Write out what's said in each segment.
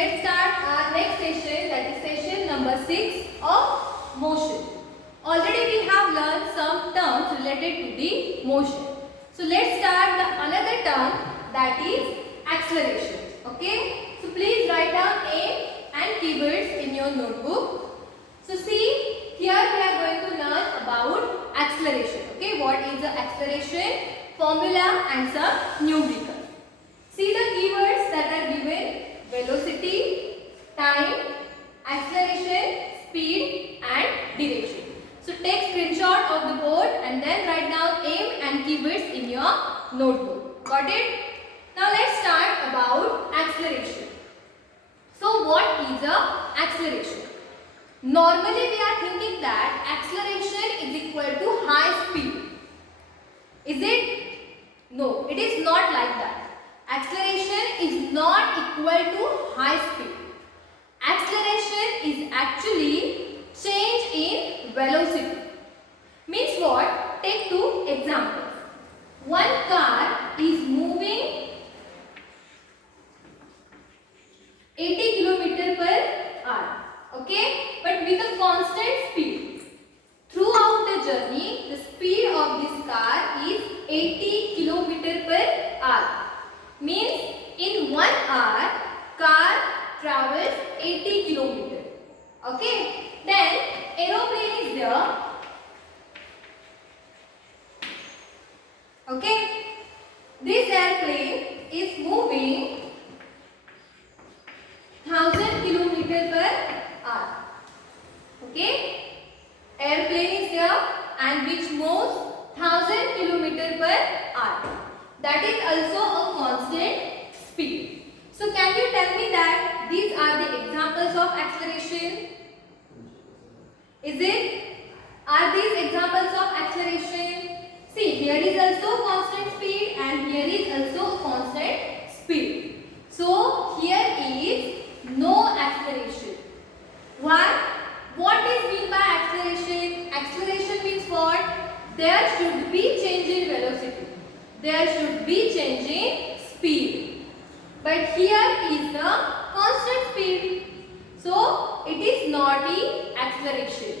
let's start our next session, that is session number 6 of motion. Already we have learned some terms related to the motion. So let's start another term, that is acceleration. Okay. So please write down A and keywords in your notebook. So see, here we are going to learn about acceleration. Okay. What is the acceleration, formula and some numerical. See the keywords that are given: velocity, time, acceleration, speed and direction. So take screenshot of the board and then write down aim and keywords in your notebook. Got it? Now let's start about acceleration. So what is the acceleration? Normally we are thinking that acceleration is equal to high speed. Is it? No, it is not like that. Acceleration is not equal to high speed. Acceleration is actually change in velocity. Means what? Take two examples. One car is moving 80 km per hour. Okay? But with a constant speed. Throughout the journey, the speed of this car is 80 km per hour. Means in 1 hour, car travels 80 km. Okay? Then aeroplane is there. Okay? This airplane is moving 1000 km per hour. Okay? Airplane is there and which moves 1000 km per hour. That is also a constant speed. So can you tell me that these are the examples of acceleration? Is it? Are these examples of acceleration? See, here is also constant speed and here is also constant speed. So here is no acceleration. Why? What is mean by acceleration? Acceleration means what? There should be change in velocity. There should be change in speed. But here is the constant speed. So it is not the acceleration.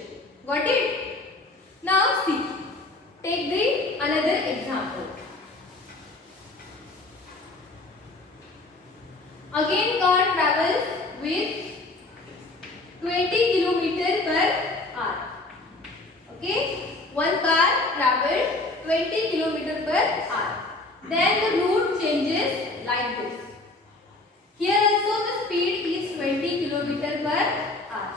Got it? Now see. Take the another example. Again car travels with 20 km per hour. Okay? One car travels 20 km per hour. Then the route changes like this. Here also the speed is 20 km per hour.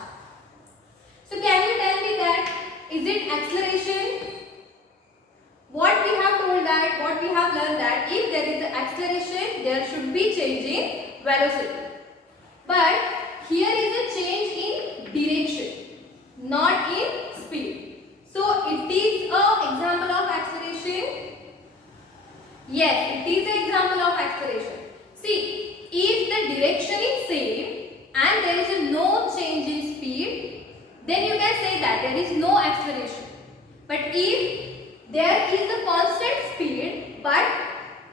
So can you tell me that is it acceleration? What we have told that, what we have learned that if there is an acceleration, there should be change in velocity. But here is a change in direction, not in speed. So it is an example of acceleration. Yes, it is an example of acceleration. See, if the direction is same and there is a no change in speed, then you can say that there is no acceleration. But if there is a constant speed but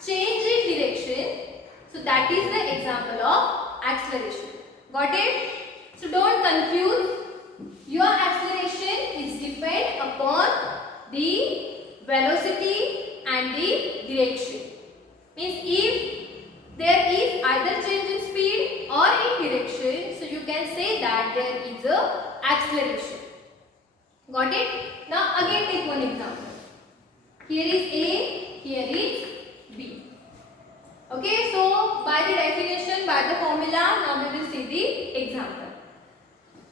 change in direction, so that is the example of acceleration. Got it? So don't confuse. Your acceleration is depend upon the velocity and the direction. Means if there is either change in speed or in direction, so you can say that there is a acceleration. Got it? Now again take one example. Here is A, here is B. Okay, so by the definition, by the formula, now we will see the example.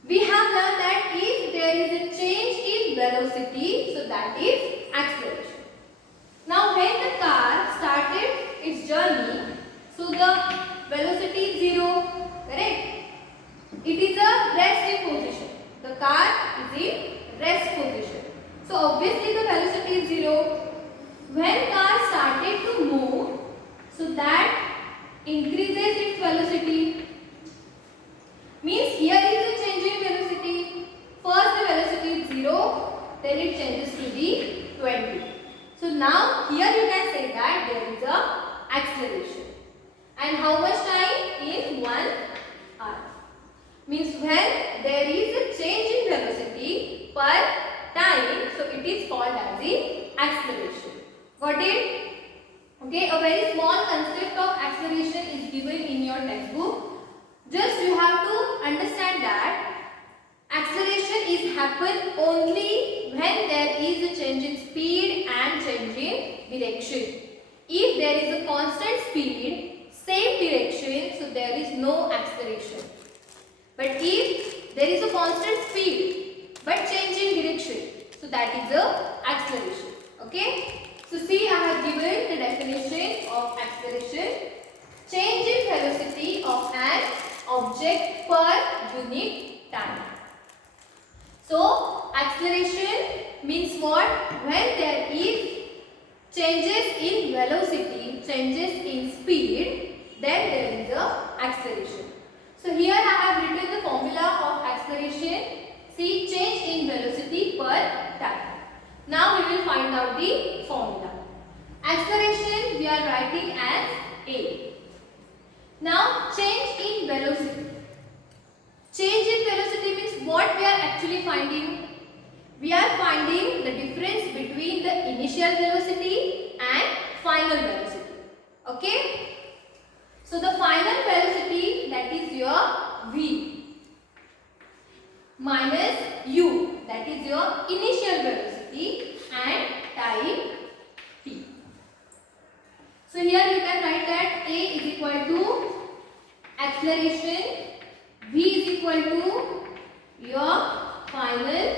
We have learned that if there is a change in velocity, so that is acceleration. Now when the car started its journey, so the velocity is 0, correct? It is a resting position. The car is in rest position. So obviously the velocity is 0. When car started to move, so that increases its velocity. Means here is a change in velocity. First the velocity is 0, then it changes to the 20. So now here you can say that there is a acceleration. And how much time? In 1 hour. textbook. Just you have to understand that acceleration is happen only when there is a change in speed and change in direction. If there is a constant speed, same direction, so there is no acceleration. But if there is a constant speed but change in direction, so that is a acceleration. Okay? So see, I have given the definition of acceleration. Change in velocity of an object per unit time. So acceleration means what? When there is changes in velocity, changes in speed, then there is a acceleration. So here I have written the formula of acceleration. See, change in velocity per time. Now we will find out the formula. Acceleration we are writing as A. Now change in velocity. Change in velocity means what we are actually finding? We are finding the difference between the initial velocity and final velocity. Okay? So the final velocity, that is your V, minus U, that is your initial velocity, and time T. So here you can write that A is equal to acceleration, V is equal to your final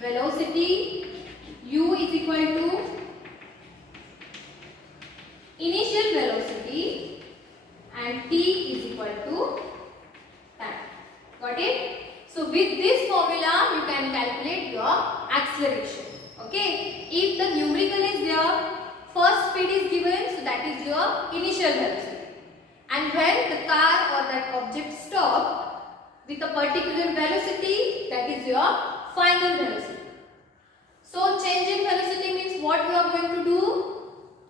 velocity, U is equal to initial velocity, and T is equal to time. Got it? So with this formula you can calculate your acceleration. Okay? If the numerical is there, first speed is given, so that is your initial velocity. And when the car or that object stop with a particular velocity, that is your final velocity. So change in velocity means what we are going to do?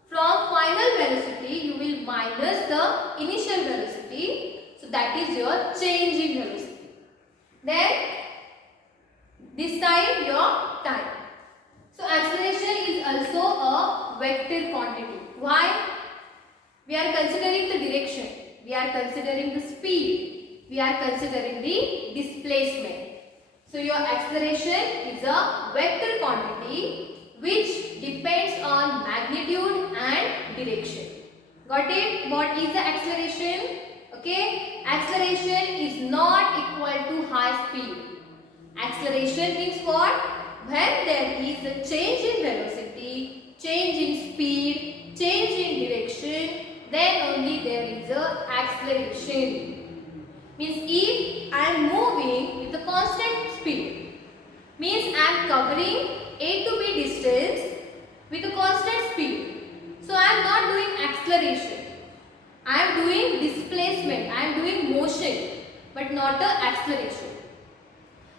From final velocity, you will minus the initial velocity. So that is your change in velocity. Then this side your time. So acceleration is also a vector quantity. Why? We are considering the direction. We are considering the speed. We are considering the displacement. So your acceleration is a vector quantity which depends on magnitude and direction. Got it? What is the acceleration? Okay, acceleration is not equal to high speed. Acceleration means what? When there is a change in velocity, change in speed, change in direction, then only there is a acceleration. Means if I am moving with a constant speed, means I am covering A to B distance with a constant speed. So I am not doing acceleration. I am doing displacement, I am doing motion, but not the acceleration.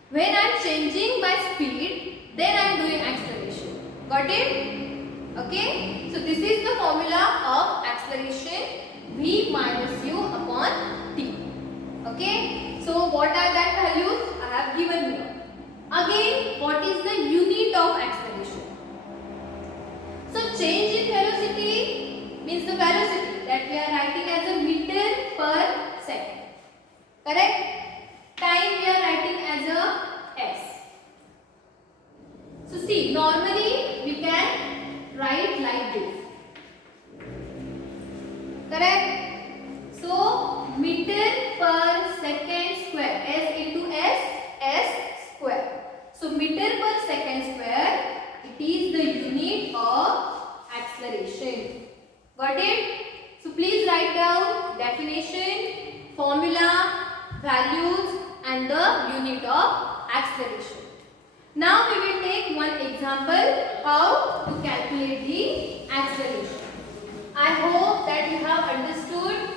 When I am changing my speed, then I am doing acceleration. Got it? Okay? So this is the formula of acceleration, V minus U upon T. Okay? So what are that values? I have given here. Again, what is the unit of acceleration? So change in velocity means the velocity that we are writing as a meter per second. Correct? Time we are writing as a S. So see, normally we can write like this. Correct? So meter per second square, S into S, S square. So meter per second square, it is the unit of acceleration. Got it? So please write down definition, formula, values and the unit of acceleration. Now we will take one example how to calculate the acceleration. I hope that you have understood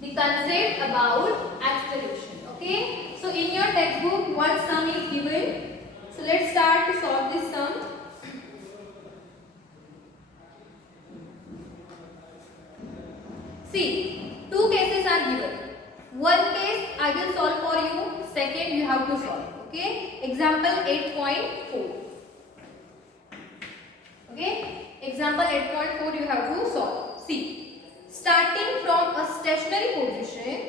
the concept about acceleration. Okay? So in your textbook one sum is given. So let's start to solve this sum. See, two cases are given. One case I will solve for you, second you have to solve. Okay? Example 8.4. Okay? Example 8.4 you have to solve. See, starting from a step stationary position,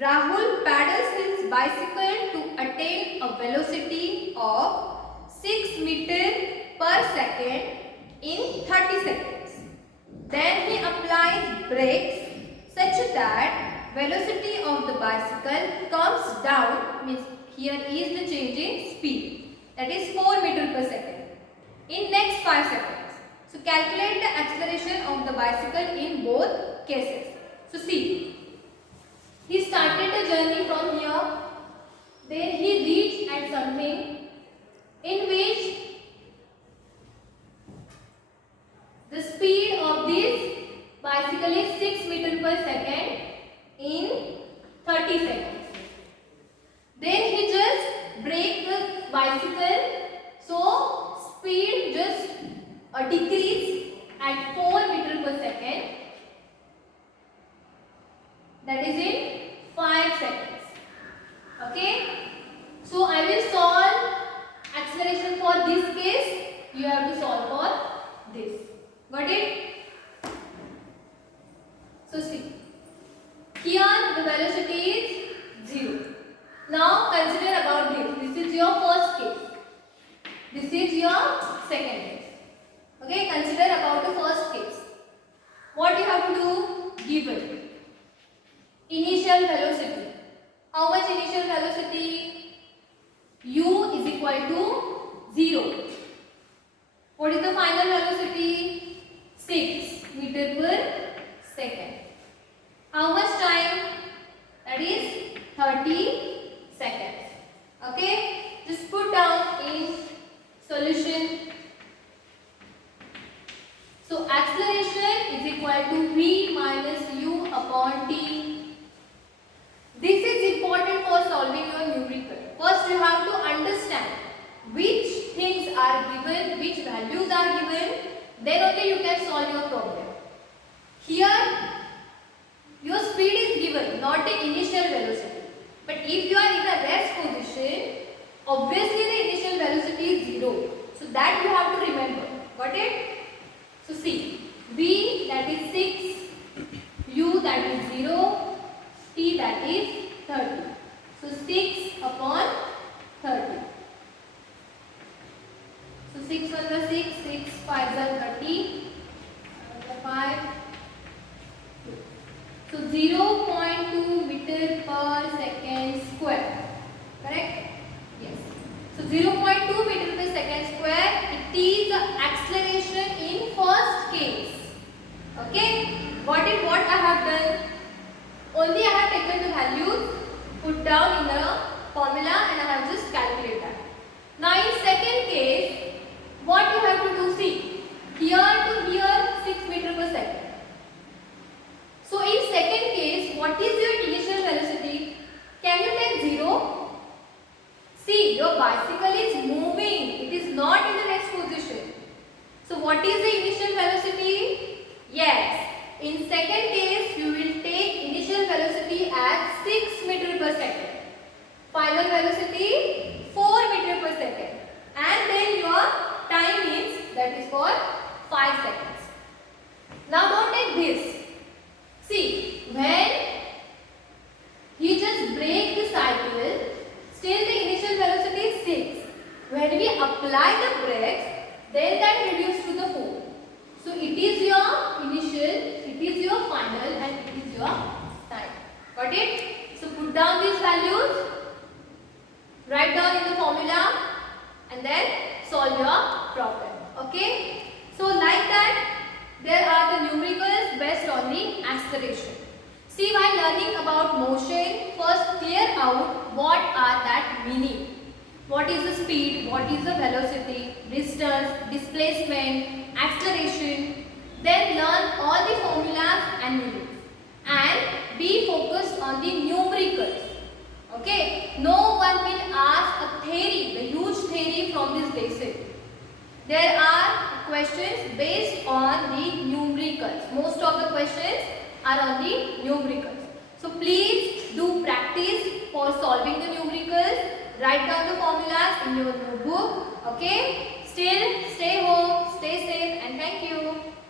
Rahul pedals his bicycle to attain a velocity of 6 meters per second in 30 seconds. Then he applies brakes such that velocity of the bicycle comes down, means here is the change in speed, that is 4 meters per second in next 5 seconds. So calculate the acceleration of the bicycle in both cases. So see, he started the journey from here, then he reached at something in which the speed of this bicycle is 6 meters per second in 30 seconds. Then he just brake the bicycle, so speed just decrease at 4 meters per second, that is in 5 seconds. Okay, so I will solve acceleration for this case, you have to solve for this. Got it? So see, here the velocity is 0. Now consider about this. This is your first case. This is your second case. Okay, consider about the first case. What you have to do? Given initial velocity. How much initial velocity? U is equal to 0. What is the final velocity? 6 meters per second. How much time? That is 30 seconds. Okay, just put down in solution. So acceleration is equal to V minus U upon T. This is important for solving your numerical. First you have to understand which things are given, which values are given, then only you can solve your problem. Here your speed is given, not the initial velocity. But if you are in a rest position, obviously the initial velocity is 0. So that you have to remember. Got it? So see, V that is 6, U that is 0, T that is 30. So 6 upon 30. So 6 1 are 6, 6 5 are 30, 5. So 0.2 meter per second square. Correct? Yes. So 0.2 meter per second square, it is the acceleration in first case. Okay? What I have done? Only I have taken the values, put down in the formula, and I have just calculated that. Now in second case, what you have to do? See, here to here 6 meters per second. So in second case, what is your initial velocity? Can you take 0? See, your bicycle is moving. It is not in the next position. So what is the initial velocity? Yes. In second case, you will take initial velocity as 6 meters per second. Final velocity 4 meters per second. And then your time is, that is for 5 seconds. Now don't take this. See, when he just brake the cycle, still the initial velocity is 6. When we apply the brakes, then that reduces to the 4. So it is your initial, it is your final, and it is your time. Got it? So put down these values, write down in the formula, and then solve your problem. Okay? So like that, there are the numericals based on the acceleration. See, while learning about motion, first clear out what are that meaning. What is the speed, what is the velocity, distance, displacement, acceleration. Then learn all the formulas and units. And be focused on the numericals. Okay? No one will ask a theory, the huge theory from this basic. There are questions based on the numericals. Most of the questions are on the numericals. So please do practice for solving the numericals. Write down the formulas in your notebook. Okay? Still